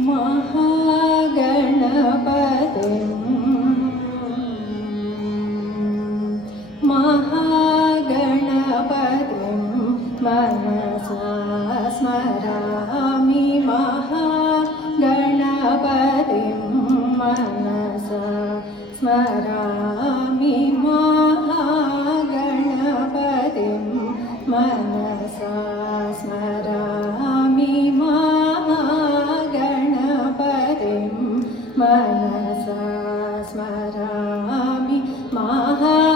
महागणपतिं मनसा स्मरामि महागणपतिं मनसा स्मरामि महागणपतिं मनसा स्मरामि महागणपतिं मनसा स्मरामि महागणपतिं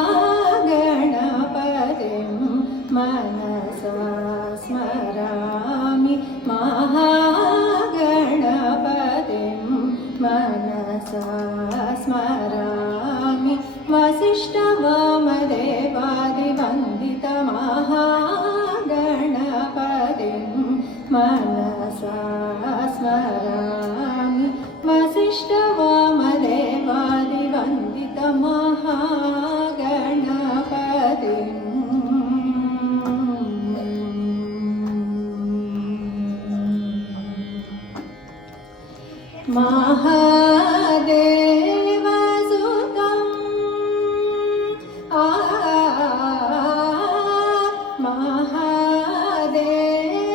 मनसा स्मरामि महागणपतिं मनसा स्मरामि वसिष्ठवामदेवादिवन्दितमहागणपतिं मनसा स्मरामि वसिष्ठवामदेवादिवन्दितमहागणपतिं महादेवसुतं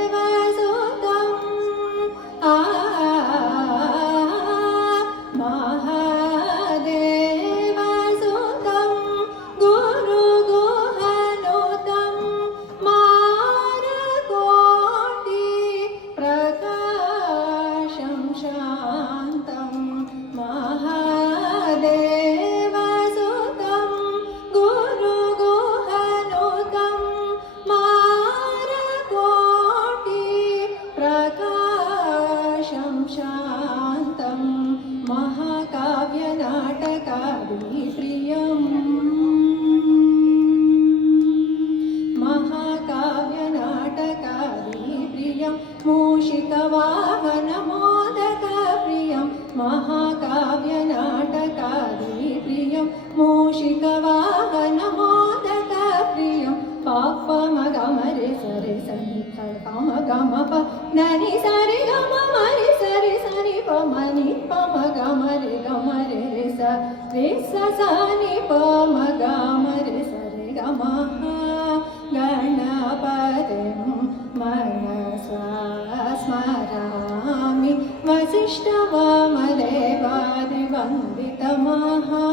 महादेवसुतं महादेवसुतं गुरुगुहनुतं मारकोटि प्रकाशं शान्तं महादेवसुतं गुरुगुहनुतं मारकोटि प्रकाशं शान्तं महाकाव्यनाटकादिप्रियम् महाकाव्यनाटकादिप्रियं मूषिकवाहनमोदकप्रियं महाकाव्यनाटकादिप्रियं मूषिकवाहनमोदकप्रियं पापमगमरे सरे सनि पमगमप ननि सरि गममरि सरि सनि पमनि पमगमरे गमरे रे स सनि पमगमरे सरे गमः गणपतिं मनसा स्मरामि वसिष्ठवामदेवादिवन्दितमहा